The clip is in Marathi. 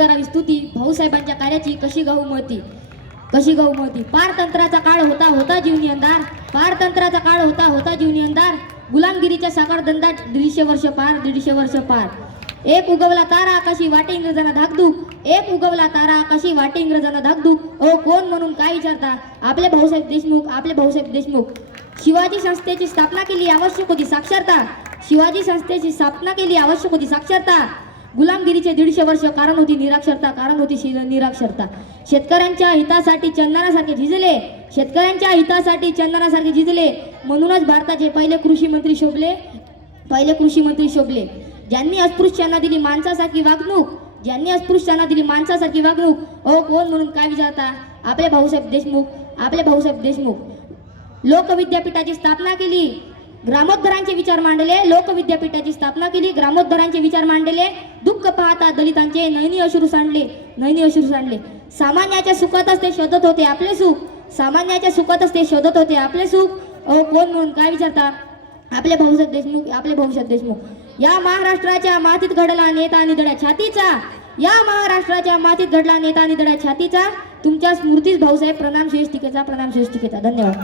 करावी स्तुती भाऊसाहेबांच्या कार्याची कशी गाऊ महती पारतंत्राचा काळ होता जीवनी अंधार पारतंत्राचा काळ होता जीवनी अंधार गुलामगिरीच्या साकार दंडात 150 वर्ष पार एक उगवला तारा आकाशी वाटे इंग्रजांना धाकधूक एक उगवला तारा आकाशी वाटे इंग्रजांना धाकधूक ओ कोण म्हणून काय विचारता आपले भाऊसाहेब देशमुख शिवाजी संस्थेची स्थापना केली आवश्यक होती साक्षरता गुलामगिरीचे 150 वर्ष कारण होती निराक्षरता शेतकऱ्यांच्या हितासाठी चंदनासारखे झिजले म्हणूनच भारताचे पहिले कृषी मंत्री शोभले ज्यांनी अस्पृश्यांना दिली माणसासारखी वागणूक ओ कोण म्हणून काय विचारता आपले भाऊसाहेब देशमुख लोकविद्यापीठाची स्थापना केली ग्रामोद्धरांचे विचार मांडले दुःख पाहता दलितांचे नयनी अश्रू सांडले सामान्याच्या सुखातच ते शोधत होते आपले सुख ओ कोण म्हणून काय विचारता आपले भाऊसाहेब देशमुख या महाराष्ट्राच्या मातीत घडला नेता आणि दड्या छातीचा तुमच्या स्मृतीस भाऊसाहेब प्रणाम शेष टिकेचा धन्यवाद.